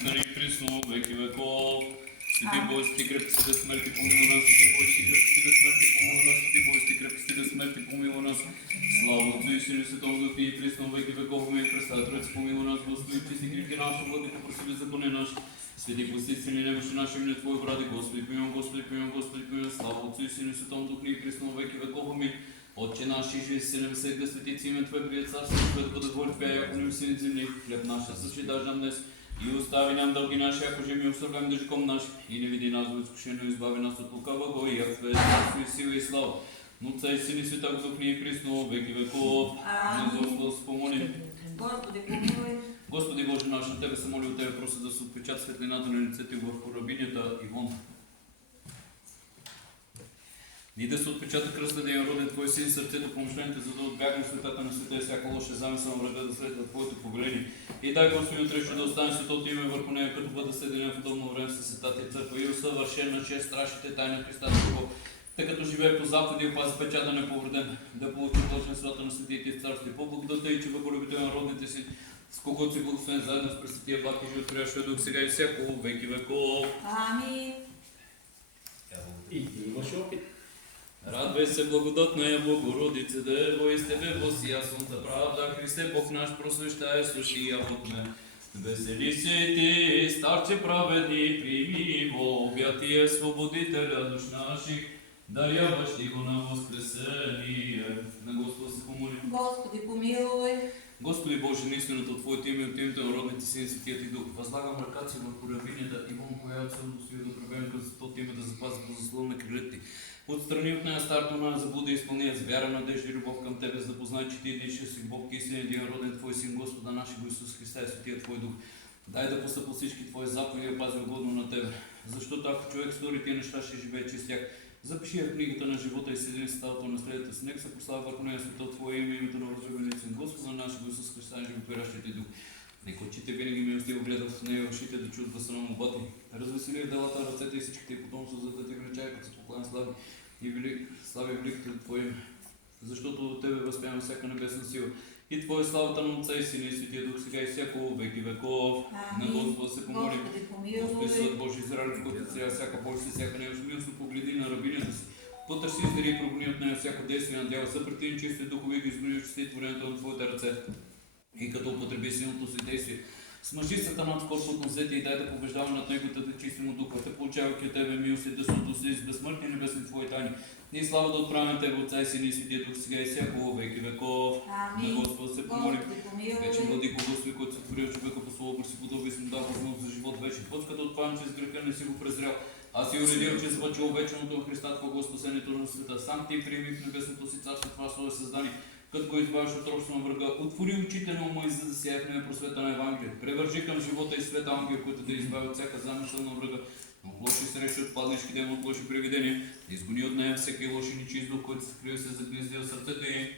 сега и присно, веки веков. Свети Бой, сти крепки си да смерти, помилуй нас, свети Бой, сти крепки си да смерти, помилуй нас, свети Бой, сти крепки си да смерти, помилуй нас. Слава Отцу и Сину и Светому Духу и присно, веки веков, ми представя Троица, помилуй нас, Господи, чисти грехи наши, владико, просили закони наши. Свети постици немощи наши, имени Твои бради, Господи, помилуй, Господи, помилуй, Господи, помилуй. Слава Отцу и Сину и Светому Духу и присно, веки веков, ми. Отче наш, иже си небесех, да свети име Твое, придет царство Твое, да бъде воля Твоя, яко небе сини земли. Хлеб наш насъщи даж нам днес, и остави нам дълги наши, ако же ми осъргаем дъжком наш, и не види нас в изкушение, избави нас от лукавого, и яко Твое царство и сила и слава. Но Отца и Син и Святаго Дух ни и присно, веки веков. За Господа се помолим. Господи, помилуй. Господи Боже наш, на Тебе се моли от Тебе, проси да се отпечат светлината на лицето върху рабинята Ивон. И да се отпечата кръста да роди Твой Син сърцето помощените, за да отбягнем светата на света и всяка лоша замисъл на врага да следва Твоето повеление. И дай Господи отрече да остане светото име върху нея, като бъде съединен в удобно време с светата и църква и усъвършен на чест страшните тайна Христа Твого. Тъй като живее по заповеди и опази печата неповреден, да получи длъженствата на светите в царството. По благодата и че благолюбите на народните си, с когото си благословен заедно с Пресветия Бог и живот Приятелствия Дух, сега и всяко веки веков. Амин. И ти имаш опит. Радвай се, благодатная Богородице, Дево, и с Тебе воссиясната правда, Христе Бог наш просвещая, слуши я от мен. Весели се и ти, старче праведни, прими во обятие свободителя душ наших, даряваш ти го на възкресение. На Господа се помолим. Господи, помилуй. Господи Боже, наистина от Твоето име и от името на родните си и Светият Ти Дух, възлагам ръката си върху рабинята Ивон, която съм достоил да пробем към Светото име да запази благословен на крилете Ти. Отстрани от нея старто на заблуда и изпълнение с вяра, надежда и любов към Тебе, за да познай, че Ти единствен си Бог, истинен един роден Твой Син, Господа нашего Исус Христа и Светия Твой Дух. Дай да постъпва всички Твои заповеди и опази угодно на Тебе. Защото ако човек стори тия неща, ще живее чист тях. Запиши я в книгата на живота и седи в сталото на наследата си. Нека се прославя върху нея света Твое име, името на възлюбения Син, Господа нашего Исус Христа и животворящия Ти Дух. Нека очите винаги милостиво гледат в нея, ушите да чуят гласа на молбата ни. Развесели в делата, ръцете и всичките и потомство, за да Ти величае, като се покланя слави и слави великото Твое име. Защото от Тебе възпявам всяка небесна сила. И Твоя славата на Отца и Сина и Светия Дух, сега и всяко веки веков. На Господа се помолим. Господи Съд Божий Израилев, който сега всяка болест и всяка немощ, милостно погледи на рабинята си. Потърси, издари и прогони от нея всяко действие на дяла. Съпротивни чисти духове и ги изгони от чисти творението на Твоите ръце. И като употреби силното си действие, смъжи Сатана в корпус от носете и дай да побеждава над него, да чисти му духовете, получавайки от Тебе милост и дъсното си с безсмъртни небесни Твои тайни. Ние слава да отправим на Тебе, Отца и Сина и Светия Дух, сега и всяко веки веков. На Господа се помолим. Вече владико Господи, който се творил човека по слово си подоби и си му дал възможност за живот вече. Път като отпадам, че с греха не си го презрял, аз си уредил, че звъчил вечното на Христа Твого спасението на света. Сам Ти приеми в небесното си царство това свое създание, като го избавиш от робство на врага. Отвори очите на ума и за да сияе в нея просвета на Евангелие. Превържи към живота и света ангел, който да избави от всяка замисъл на врага. Но лоши срещи от паднешки дем, от лоши привидения. Изгони от нея всеки лоши нечист дух, който се скрива се загнезди в сърцето й.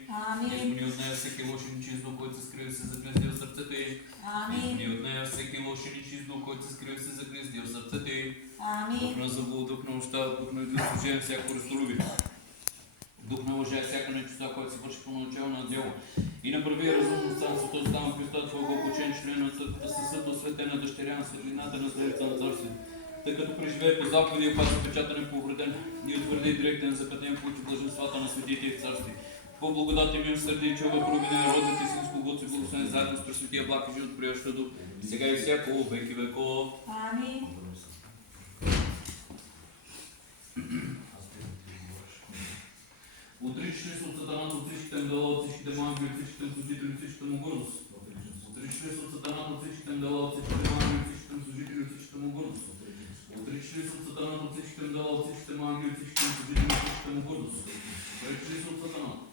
Изгони от нея всеки лоши нечист дух, който се скрива се загнезди в сърцето й. Изгони от нея всеки лоши нечист дух, който се скрива се загнезди в сърцето й. Дух на заблуда, дух на ощта, дух на излъчение, всяко разторови. Дух на лъжа и всяка нечистота, която се върши по начало на дело. И направи разумно царството, стана Христа Твого обучен член на църквата, със съд осветена дъщеря на светлината на злевица на царството. Тъй като преживее по заповеди и опази печата неповреден и утвърди директен закатен получи блаженствата на светите и в царството. По благодат и милосърдие, че върху народите си, с когото си благословен заедно с Пресветия Бог и живот Приятелствия Дух, сега и всяко веки веков. Амин. Отричаш ли се от Сатаната, от всичките му дела, от всичките му ангели, от всичките му служители, от всичките му гордост? Отричаш ли се от Сатаната, от всичките му дела, от всичките му ангели, от всичките му служители, от всичките му гордост? Отричаш ли се от Сатаната, от всичките му дела, от всичките му ангели, от всичките му служители, от всичките му гордост? Отричаш ли се от Сатаната?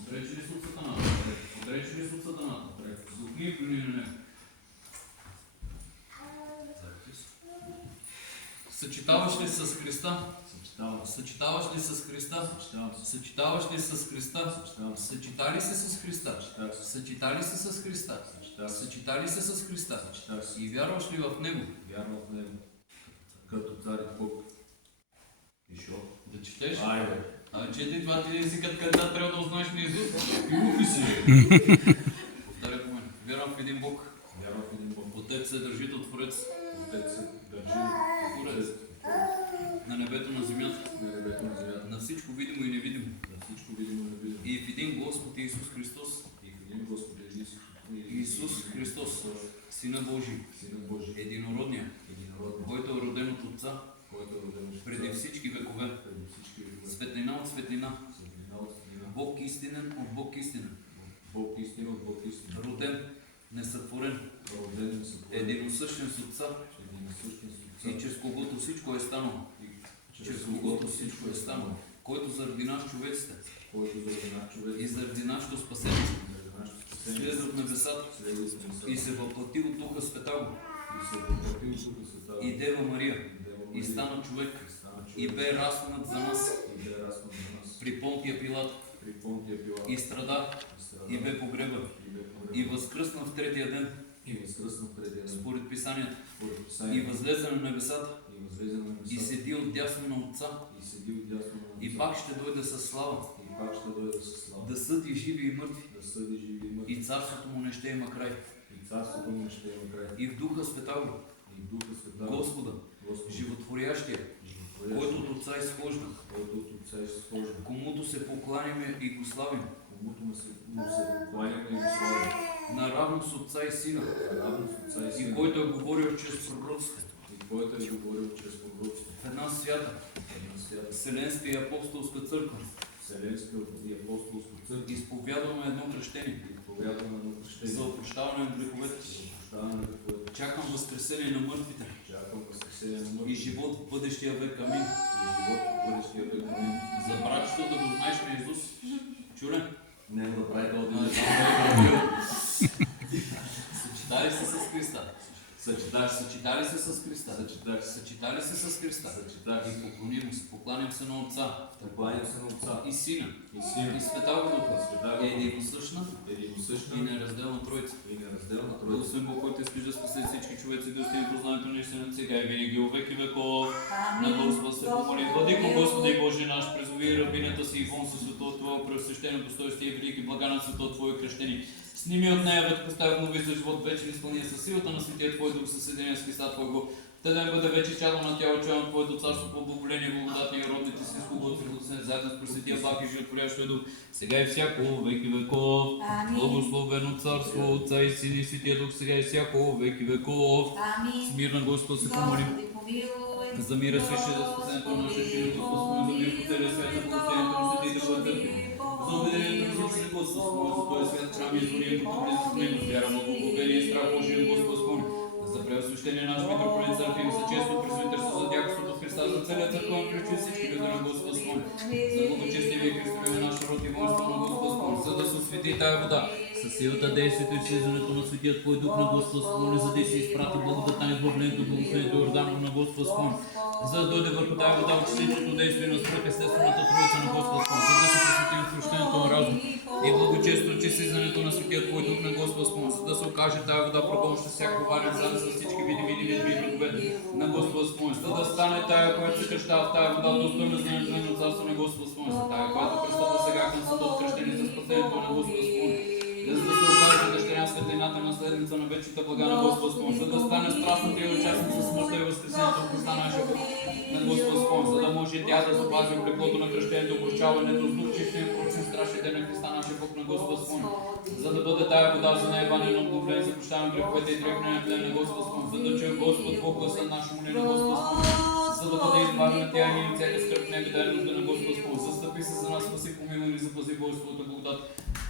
Отричаш ли се от Сатаната? Отричаш ли се от Сатаната? Сухни и плюни на него. Съчетаваш ли с Христа? Съчетаваш ли с Христа? Съчетаваш ли с Христа? Съчетали се с Христа? Съчетали се с Христа? Съчетали се с Христа? И вярваш ли в Него? Вярвам в Него. Като цар и Бог. И шо? Да четеш? Айде. Чети, това ти е езикът, където трябва да узнаеш наизуст. И лупи си. Повтаря по мен. Вярвам в един Бог. Вярвам в един Бог. Отец се държител, Творец, Отец се държи Творец, на небето, на земята, на небето на земята, на всичко видимо и невидимо. на всичко видимо и невидимо. И в един Господ Исус Христос, И в един Господ Исус Христос, Сина Божий, Сина Божий, единородния, единороден, който е роден от Отца, който е роден от преди Отца, всички векове, преди всички векове, светлина от светлина, светлина от светлина, Бог истинен от Бог истинен, Бог истина от Бог истина, роден, несътворен, роден несътворен, единосъщен с Отца, единосъщен с и Отца, чрез когото всичко е станало, чрез когото всичко е станало, който заради нас човеците който заради нас човек и заради нашето спасение заради нашето спасение, слезе от небесата слезе от небесата и се въплати от Духа Светаго и се въплати от Духа Света и Дева Мария Дева и Мария, стана човек и стана и човек, бе разпнат за нас и бе разпнат за нас при Понтия Пилат при Понтия Пилат и страда и страда и бе погребан и бе и погребан възкръсна в третия ден и възкръсна в третия ден според Писанието според и Писанието възлезе на небесата и възлезе на и небесата седи отдясно на Отца и седи отдясно на и Отца пак ще дойде със слава и пак ще дойде със слава да съди живи и мъртви да съди живи и мъртви и царството му не ще има край. и царството му ще има край И в Духа Светаго, и Духа Света Господа, Господ животворящия, който от Отца изхожда, който от Отца е схожда, комуто се покланяме и го славим, комуто му се покланяме и го славим, наравно с Отца и Сина, равно с Отца и и Сина, който е говорил чрез пророците, и който е говорил чрез пророците, в една свята, една свята, Вселенска и апостолска църква, Вселенска и апостолска църква, изповядваме едно кръщение и повядваме едно за кръщение, опрощаване на греховете. за прощаване на греховете. Чакам възкресение на мъртвите Чакам възкресение на и мъртвите живот в бъдещия век. Амин. и живот в бъдещия век. Амин. За братчето да го знаеш на Исус. Чуле? Не да прави да Съчетали се с Христа. Съчеташ се, Съчетали се с Христа. съчеташ се, Съчетали се с Христа. съчеташ И се, поклоним се на Отца покланям се на Отца и Сина и Сина и Светаго Духа. Светаго Духа, Единосъщна единосъщна и неразделна Троица. и неразделна Троица. Благословен Бог, който изпиш да спаси всички човеци, да остане познанието на истината сега и винаги, у веки веков. На Господа се помоли. Владико Господи Боже наш, призови рабинята си Ивон със свето Твое преосвещено достоинство и велики блага на свето Твое кръщени. Сними от нея, бе поставя нови за живот вечен, изпълния със силата на Светия Твой Дух, със съединение с Христа Твоего. Те да бъде вече чадо на тяло, чуя на Твоето царство по благоволение, благодатни и родните си, свободни, благословен заедно с просветия Бог и животворящия Дух, сега и всяко веки веков. Благословено царство, Отца и Сина и Светия Дух, сега и всяко веки веков. Амин. С мир на Господ се помолим. Господи, помилуй. За мира свише за спасението на нашия живот, Господ, спомни за мир по целия свят, за благословението на светите бъдат. За обединението на всички Господ, спомни за Твоя свят, храм и звъни, като близо с него, с вяра, благоговение и страх Божия, Господ, спомни. За преосвещение на наш митрополит Серафим, за често пресвитерство, за дякостното в Христа, за целият църковен ключ и всички люди на Господ, спомни. За благочестивие Христове наш род и воинство на Господ, спомни. За да се освети тая вода, със силата, действието и слизането на Светият Твой Дух на Господ, спомни, за да си изпрати благодата на избавлението, благословението и Йорданово на Господ, спомни. За да дойде върху тая вода очистителното действие на свръхестествената Троица на Господ, спомни. За да се посветим в свещението на разум и благочесто чистизането на Светият Твой Дух на Господ, спомни. За да се окаже тая вода прогонща всяко варен заедно с всички видими и невидими врагове на Господ, спомни. За да стане тая, която се кръщава в тая вода, достойна за на царство на Господ, спомни. За тая, която пристъпва сега към съдът откръщение за спасението на Господ, спомни. За да се окаже дъщеря светлината на наследница на вечната блага на Господ, спомни. За да стане страстната и участница с смъртта и възкресението в Христа нашия Бог на Господ, спомни. За да може тя да запази облеклото на кръщението, прощаването с дух чистия и прочен страшен ден на Христа нашия Бог на Господ, спомни. За да бъде тая вода за наебане на обновление, за прощаване греховете и трепне на тлен на Господ, спомни. За да чуе Господ Бог гласа наш, моли на Господ, спомни. За да бъде избавена тя и ние цели скръп небе, дай нужда на Господ, спомни. Застъпи се за нас, спаси, помилуй ни, запази Божеството благодат.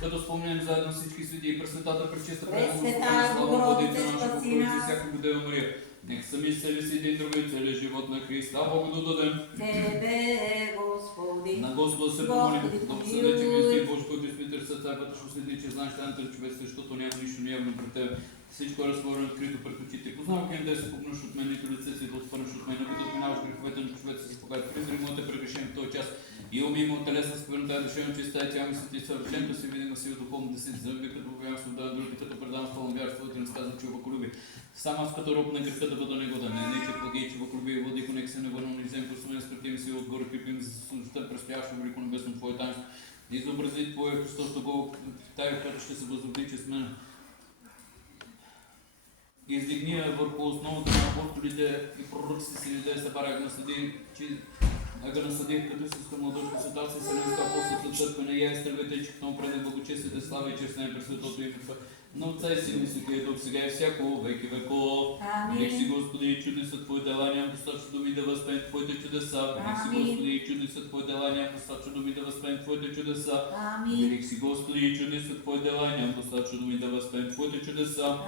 Като спомнем заедно всички свети и пресветата, пречиста, Пресвета, Богородице, спаси нас. всяко Дева Мария. Нека сами цели си един друг и целия живот на Христа Богу да дадем. Тебе, Господи. На Господа се помолим, да съдече милости Божи, който изпиташ сърца, вътрешно следи, че знаеш тайната на човек, защото няма нищо неявно пред Тебе. Всичко е разтворено открито пред очите. Познавам хем да се погнеш от мен, нито лице си да отвърнеш от мен, да отминаваш греховете на човека си, покажат призри моите прегрешения в този час. И умимо от телесна скверната е душевно чиста и тя ми свети съвършенто си видима сила духовно да си зъби, като повярвам свобода, други като предавам с пълна вяра, твоите не сказвам, че човеколюби. Само аз като роб на греха да бъда негоден, не че плаги, човеколюби и владико, нека се не върна ни взем прословен скрътим си отгоре, крепим за слънчта, предстоящо велико небесно Твое таинство. Изобрази Твое Христос, Бог, тая, която ще се възроди чрез мен. Издигни я върху основата на апостолите и пророците си, не да се барах насъди, че ага насъдих като истинска младожка ситуация, Вселенска апостолска църква, не я изтървете, че много преди благочестите слава и чест на Пресветото име на Отца и Сина и Святия Дух, сега и всяко веки веков. Велик си Господи, и чудни са Твои дела, нямам достатъчно думи да възпеем Твоите чудеса. Велик си Господи, и чудни са Твои дела, нямам достатъчно думи да възпеем Твоите чудеса. Велик си Господи, и чудни са Твои дела, нямам достатъчно думи да възпеем Твоите чудеса.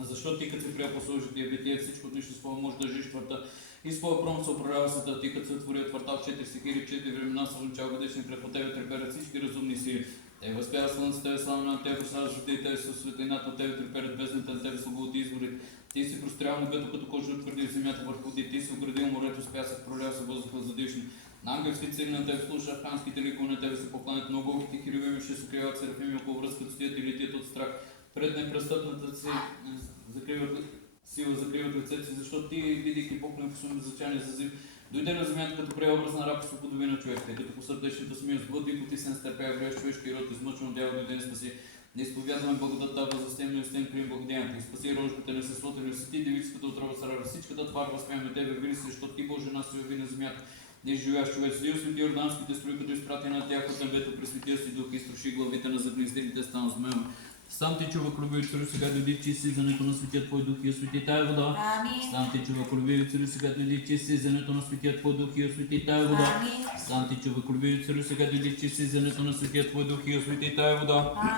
Защо Ти като си приел послужите и битие, всичко от нищо своя може да жиш твърта и своя пром се управлява света, Ти като се отвори отвърта в 4 секири, 4 времена са начало годишни пред по Тебе треперят всички разумни сили. Те възпява слънце, Тебе слава на Тебе, слава жите и Тебе със светлината, Тебе треперят бездната, на Тебе свобода избори. Ти си прострял небето като кожа утвърдил земята върху Ти, Ти си оградил морето с пясък, пролял се въздуха за дишни. На ангелски цели на Тебе слуша, ханските ликове на Тебе се покланят, многолките херувими ще се укриват серафими около връзката стоят и летят от страх. Пред непрестъпната си закриват лицето си, защото Ти, видейки поклон в своето зачание за зим, дойде на земята като преобраз на рабство подоби на човек, тъй като по сърдечната смилост бъди поти се настърпява греш човешки род, измъчен от дявола дойде да спаси. Да изповядваме благодатта, възрастем и устем крим благодеянието, и спаси рожбите на сесвото ни, свети девицата отрова сарара, всичката твар възпеме Тебе, вили се, защото Ти Боже нас се яви на земята. Не живееш човек, слил свети Йорданските строи, като изпрати на тях от небето при Светия си дух и струши главите на загнездилите стана змева. Сам Ти чува и цари, сега дойди в чист иззането на Светия Твой дух и освети тая вода. Сам Ти чува и цари, сега дойди в чист иззането на Светия Твой дух и освети тая вода. Сам Ти чува и цари, сега дойди в чист иззането на Светия Твой дух и освети тая вода.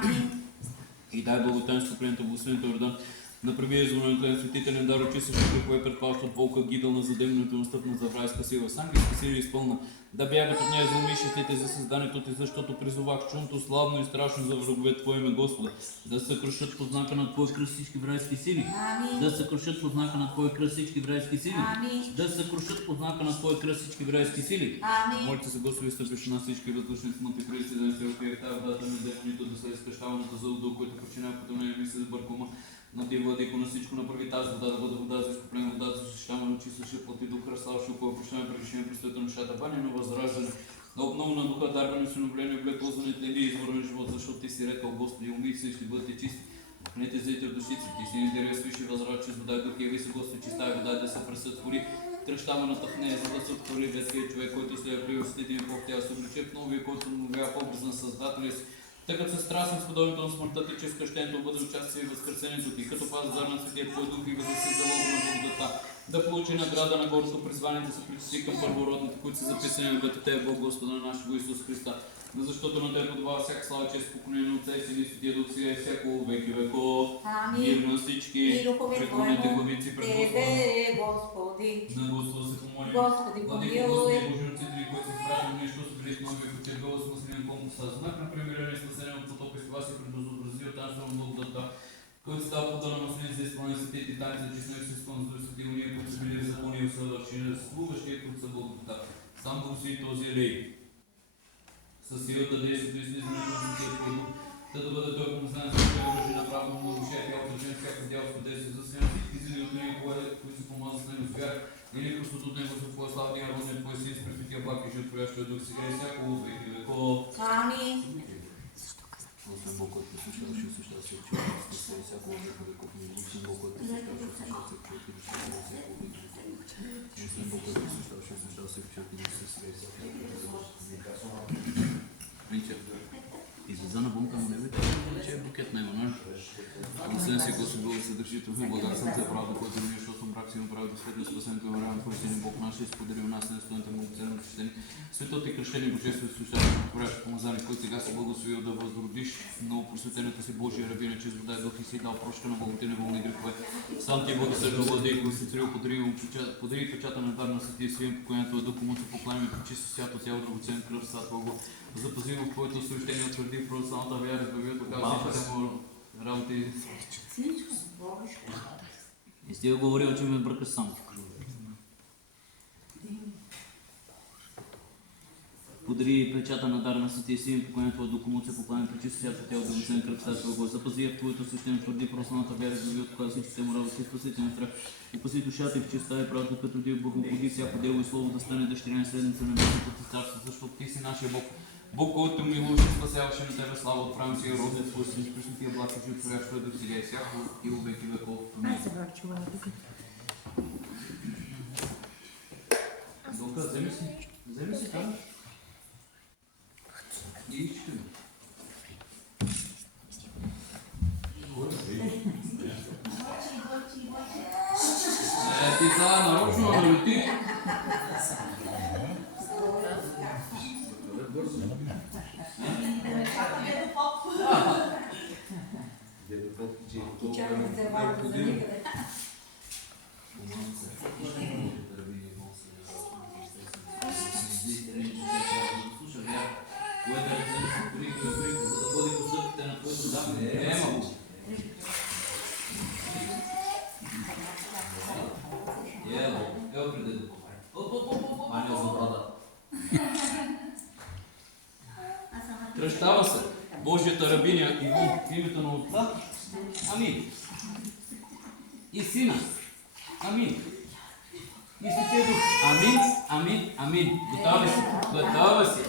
И дай благотенство, клиента, благословението Йордан. Да пребие звънен клен светителен дар, очистиш кое предпаща от волка гидъл на задемането настъпна за врайска сила. С ангелска сила изпълна да бягат от нея зломишите за създанието Ти, защото призовах чунто славно и страшно за врагове Твое име, Господа. Да се крушат по знака на Твой кръст всички врайски сили. Да се крушат по знака на Твой кръст всички врайски сили. Да се крушат по знака на Твой кръст всички врайски сили. Молите се, Господи, стъпиш на всички въздушни смътни кръсти, да не се опие в тази водата на демоните, да се изкащаването за удо, което причинява като нея мисли за бъркома. На Ти, Владико, на всичко направи тази вода да бъде вода за изкупление, вода за освещаване, чисташе плати дух, разславаше около прощаване, прегрешение, пресвета на шата, баня на възраждане, на обнова на духа, дарване, синовление, облек, лозането и изборен живот, защото Ти си рекал, Господи, умий се и ще бъдете чисти. Пнете зейте от душици, Ти си интерес, виши възраж, чист вода и дух, яви се, Господи, чиста и вода, да се пресътвори. Кръщаваната в нея, за да се отвори ветския човек, който след приоритетите ми Бог, тя се облече в новия, който обновява образ на Създателя си. Тъй като се страстен с подобието на смъртта Ти, че изкръщението бъде участие в възкресението Ти, като пази дар на Светия Твой дух и възраси залог на благодата, да получи награда на гордото призвание, да се причисли към първородните, които са записани в Тебе, Бог, Господа на нашего Исус Христа. Защото на Тебе подобава всяка слава, чест, поклонение на Отца и Сина и Светия Дух, сега и всяко веки веков. Мир на всички, преклонете главици пред Господи. На Господа се помоли. Господи, Владико, помилуй. Господи, Божи Цитри, който се справи нещо с велик нови, който е голос маслинен комус, с знак на примирение с население от потока и с това си предозобрази от тази на благодата, който става плода на маслин за изпълнение светите тайни за честно и изпълнение за свети уния, които са били закони и усъвършени, служащи, които са благодата. Сам благослови този елей. Със силата действието и слизането на Светия Твой дух, да бъде той помазан с Твоя оръжие на правото му душа и тялото жен, всяко дяволско действие за свят, всички зели от него, които се помазат с него с вяра, или Христос от него за Твоя славния роден, Твой син с пресветия бак и животворящия дух, сега и всяко веки веков. Амин. Господи Бог, който слушаваше и осъщава се очи, сега и всяко веки веков. Господи Бог, който слушаваше и осъщава се очи, Господи Бог, който слушаваше и осъщава се очи, сега и всяко веки веков. Прича. Излиза на бунка му небе, че е букет на Емануел. Освен си Господи Бог, съдържи Твой благар съм те правда, който ми защото съм брак си му прави да светне спасението и вървам, Твой син Бог наш и сподели у нас нестойните му ценни почтени. Светот и кръщени божество и слушава, отворяш помазани, който сега се благословил да възродиш много просветеното си Божия рабина, чрез вода и дух и си дал прошка на благотини волни грехове. Сам Ти Бог съжда владейко и се царил, подари печата на дар на светия свиен, покоението е дух му се покланяме по чисто свято тяло, драгоцен кръв, сатва го. Запази в Твоето освещение, утвърди в православната вяра, избави от всичките му работи. И стига говорил, че ме бъркаш сам. Подари печата на дар на Светия Син, поклонението духа му се покланя по чисто свято тяло, драгоцен кръв, сатва го. Запази в Твоето освещение, утвърди в православната вяра, избави от всичките му работи, спасителен страх. И паси душата и в чиста и правда, като Ти благослови всяко дело и слово да стане дъщеря наследница на небесното Царство, защото Ти си нашия Бог. Бог, който милуваше и спасяваше на тебе, слава отправим си, роден твой син, с пресветия благ, и отворящо е до сега и всяко и во веки веков. Амин. Дока, вземи си там. И изчи. Ти са нарочно налети. Кръщава се Божията рабиня Ивон в името на Отца. Амин. И Сина. Амин. И Святия Дух. Амин, амин, амин. Готова си. Готова си.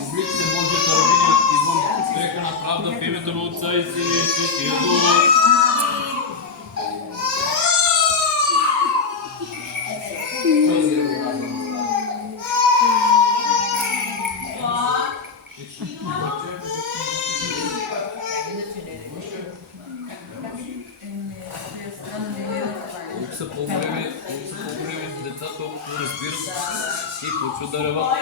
Обличте Божията рабиня Ивон с греха на правда в името на Отца и Сина и Святия Дух. Колко са по-големи децата, толкова разбират и почват да реват.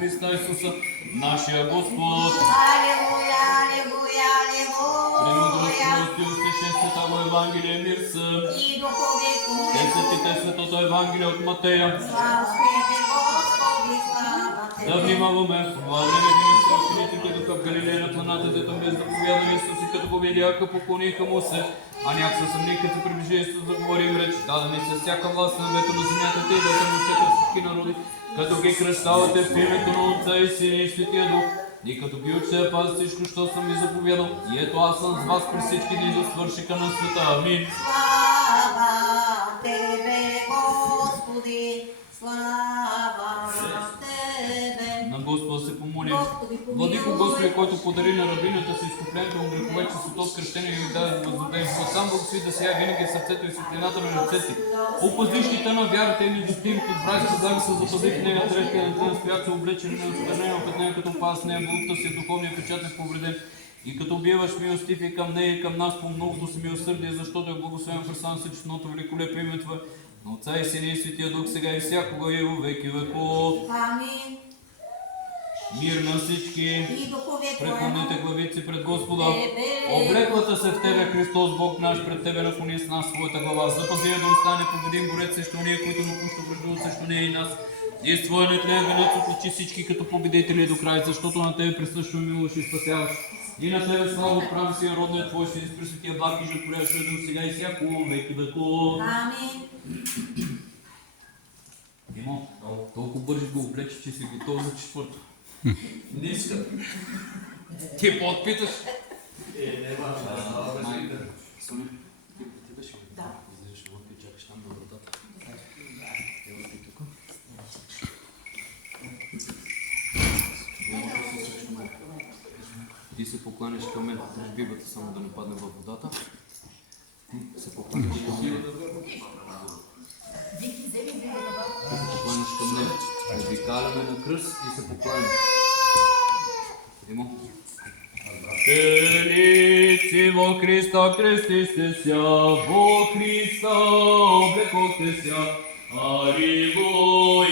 Христа Исуса, нашия Господ. Алелуя, алелуя, алелуя. Премудрости от Свещественото Евангелие мир съм. И духовето. Тесетите Светото Евангелие от Матея. Слава Тебе, Господи, слава Тебе. Да внимаваме в това време, учениците докато в Галилея на планата, дето без заповядали Исус и като го видяха, поклониха му се. А някакво съмни, като се приближи Исус да говори им реч, дадени с всяка власт на небето на земята, те да се мучете всички народи, като ги кръщавате в името на Отца и Сина и Святия Дух, и като ги учите да пазят всичко, що съм ви заповядал, и ето аз съм с вас през всички дни до свършика на света. Амин. Слава Тебе, Господи, слава Тебе. На Господа се помолим. Господи, помилуй. Владико Господи, който подари на рабинята си изкупленето му грехове, честото скръщение и даде въздаден живот. Сам благослови да сега винаги в сърцето и светлината на лицето. Опази щита на вярата и недостигнат от вражда зависа, запази в нея трешка на тън, стоят се облечени на отстранена от нея, като пас нея, Богта си духовния печат е повреден. И като биеваш милостив и към нея и към нас по многото си милосърдие, защото е благословен престан всичкото великолепие име Твое. На Отца и Сина и Святия Дух, сега и всякога и във веки веков. Амин. Мир на всички. И духовето. Преклонете главици пред Господа. Тебе. Облеклата се в Тебе, Христос Бог наш, пред Тебе наклони с нас своята глава. Запази я да остане победим борец срещу ние, които напуща връждуват срещу ние и нас. И с Твоя нетлен венец отличи всички като победители до край, защото на Тебе присъщо милош и спасяваш. И на Тебе слава отправи си народният Твой Син с Пресветия благ и животворящ Дух, сега и всяко веки веков. Амин. Димо, толкова бързи го облече, че си готов за четвърто. Не иска. Ти подпиташ? Не важно. Соня, ти беше ли? Да. Излизаш навън и чакаш там на вратата. Ева ти тук. Ти се покланяш към мен, бибата само да не падне във водата. Се покланяш към мен. Ти се покланяш към мен. Обикаляме на кръст и се покланяш. Димо. Елици во Христа крестисте ся, во Христа облекохте ся. Алилуя,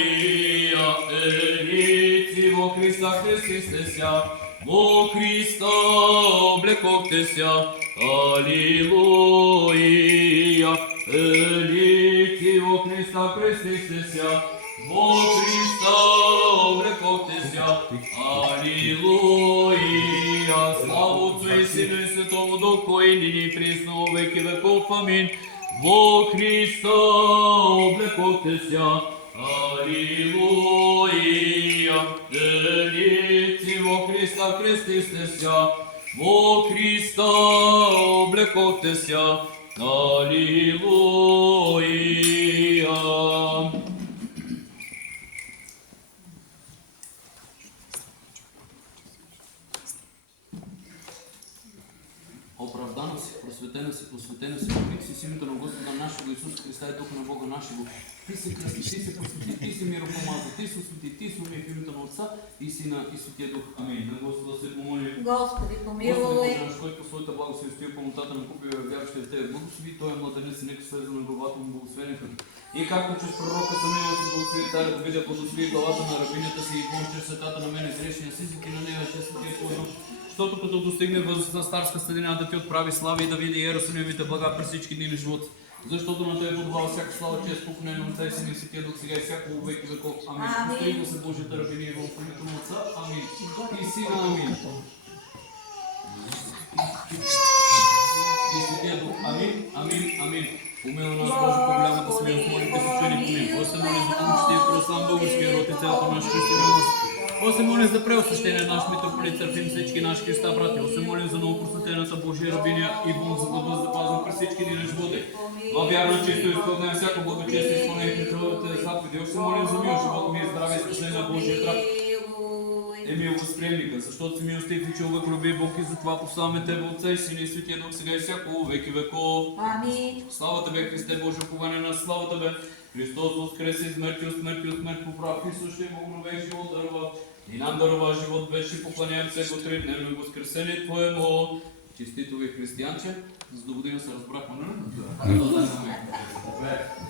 елици во Христа крестисте ся, во Христа облекохте ся. Алилуя, елици во Христа крестисте ся, во Христа облекохте ся. Алилуя, слава Отцу и Сину и Святому Духу, и ныне и присно во веки веков. Аминь. Во Христа облекохте ся. Алилуя, елици во Христа крестисте ся, во Христа облекохте ся. Алилуя. Оправдано си, просветено си, посветено си, побит си с името на Господа нашего Исус Христа и Духа на Бога нашего. Ти си кръсти, ти си просвети, ти си миропомаза, ти си освети, ти си умия в името на Отца и Сина и Светия Дух. Амин. На Господа се помоли. Господи, Господи помилуй. Боже наш, който по своята благо се изпие пълнотата на купия вярващия в Тебе. Благослови Той е младенец и нека слезе на главата му благословението. И както чрез пророка Самуил си благослови Царя Давида, благослови главата на рабинята си и вон чрез светата на мене зрешния си език и на нея чрез Светия Твой Дух. Защото като достигне възраст на старска стадина да ти отправи слава и да види Иерусалимите блага през всички дни на живота. Защото на Тебе подвала всяка слава, чест, поклонение на Отца и Сина и Светия Дух, сега и всяко веки веков. Амин. Достигна се Божията рабиня и в името на Отца. Амин. И Сина. Амин. И Светия Дух. Амин. Амин. Амин. Помилуй нас, Боже, по голямата смелост, моли те се чуни помилуй. Боже се моли за помощта и православен българския род и цялото наше християнство. Боже се молим за преосвещение наш митрополит Серафим, всички наши Христа, брати. Боже се молим за новопросветената Божия рабиня и Ивон, за да бъде запазен през всички дни на живота. Во вярно, чисто изпълнение всяко благочестие, изпълнение на Христовите заповеди. Боже се молим за мил живот, мир, здраве и спасение на Божия раб. Емил възприемника, защото си милостив и човек люби Бог и затова прославяме Тебе, Отца и Сина и Светия Дух, сега и всяко веки веков. Амин. Слава Тебе, Христе, Боже, упование на слава Тебе. Христос воскресе, смърти от смърт поправ и същия Богоновек живот дарува. И нам дарува живот вече, поклоняем се го тридневно и възкресение Твоему. Честито Ви, християнче, за до година се разбрахме, не?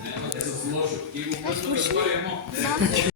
Няма да се сложи. И го пъсвате, това е едно.